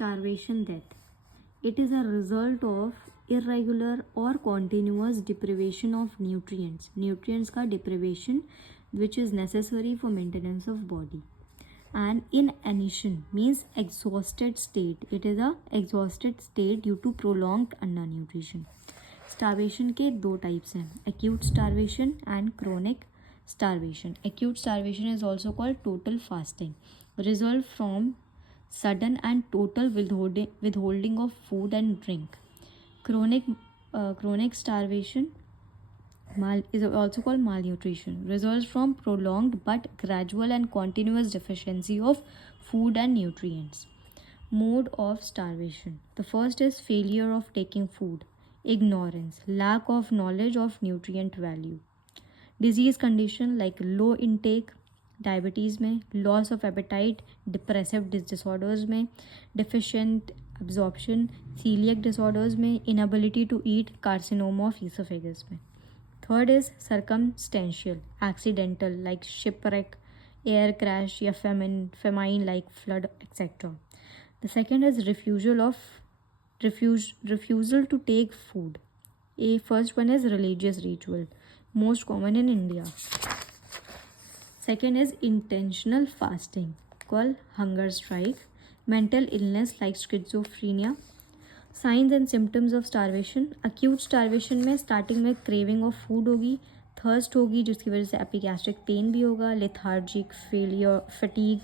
starvation death. It is a result of irregular or continuous deprivation of nutrients. Nutrients का deprivation which is necessary for maintenance of body. And inanition means exhausted state. It is a exhausted state due to prolonged undernutrition. Starvation के दो types हैं, acute starvation and chronic starvation. Acute starvation is also called total fasting, result from sudden and total withholding of food and drink. Chronic starvation is also called malnutrition, results from prolonged but gradual and continuous deficiency of food and nutrients. Mode of starvation. The first is failure of taking food, ignorance, lack of knowledge of nutrient value. Disease condition like low intake, diabetes में, loss of appetite, depressive disorders में, deficient absorption, coeliac disorders में, inability to eat, carcinoma of oesophagus में. Third is circumstantial, accidental like shipwreck, air crash या famine like flood etcetera. The second is refusal to take food. First one is religious ritual, most common in India. Second is intentional fasting, called hunger strike. Mental illness like schizophrenia. Signs and symptoms of starvation. Acute starvation में starting में craving of food होगी, thirst होगी जिसकी वजह से epigastric pain भी होगा, lethargic, failure, fatigue,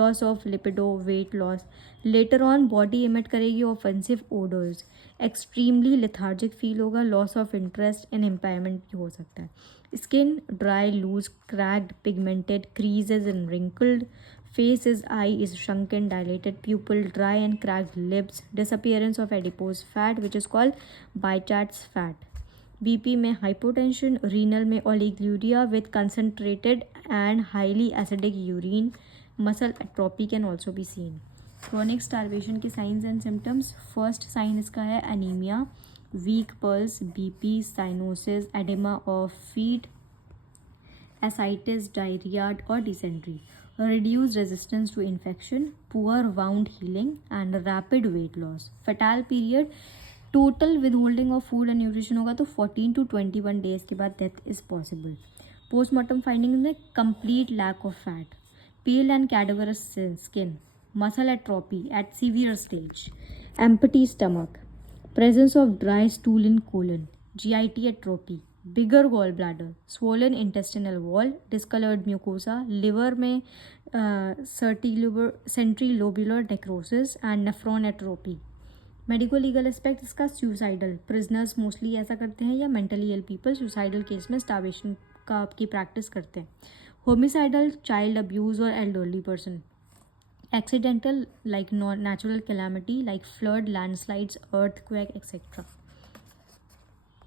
loss of libido, weight loss. Later on body emit करेगी offensive odors, extremely lethargic feel होगा, loss of interest and impairment भी हो सकता है. Skin dry, loose, cracked, pigmented, creases and wrinkled. Face is eye is shrunken, dilated pupil, dry and cracked lips. Disappearance of adipose fat which is called Bichat's fat. BP में hypotension, renal में oliguria with concentrated and highly acidic urine. Muscle atrophy can also be seen. Chronic starvation के signs and symptoms. First sign इसका है anemia, weak pulse, BP, cyanosis, edema of feet, ascites, diarrhea or dysentery, reduced resistance to infection, poor wound healing and rapid weight loss. Fetal period, total withholding of food and nutrition होगा तो 14 to 21 days के बाद death is possible. Postmortem findings में complete lack of fat, pale and cadaverous skin, muscle atrophy at severe stage, empty stomach, presence of dry stool in colon, GIT atrophy, bigger gallbladder, swollen intestinal wall, discolored mucosa, liver में centrilobular necrosis and nephron atrophy. Medico legal aspect इसका suicidal, prisoners mostly ऐसा करते हैं या mentally ill people suicidal case में starvation का की practice करते हैं. होमिसाइडल, चाइल्ड अब्यूज़ और elderly person. Accidental like natural calamity like flood, landslides, earthquake, etc.